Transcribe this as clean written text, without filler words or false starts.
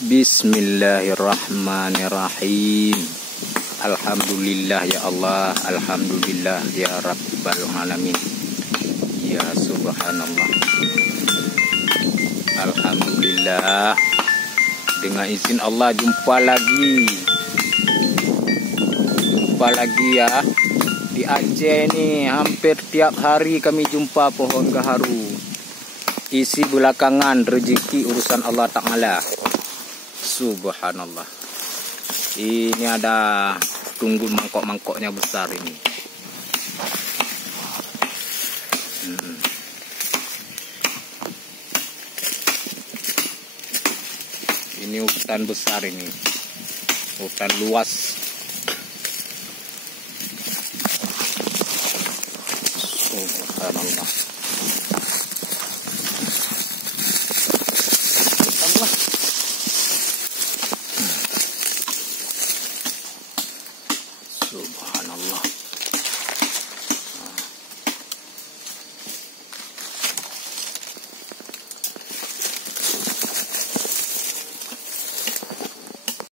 Bismillahirrahmanirrahim. Alhamdulillah ya Allah, alhamdulillah ya Rabbal alamin. Ya subhanallah. Alhamdulillah. Dengan izin Allah jumpa lagi ya. Di Aceh nih hampir tiap hari kami jumpa pohon gaharu. Isi belakangan rezeki urusan Allah Ta'ala. Subhanallah. Ini ada tunggul mangkok-mangkoknya besar ini. Ini hutan besar ini. Hutan luas. Subhanallah. Subhanallah.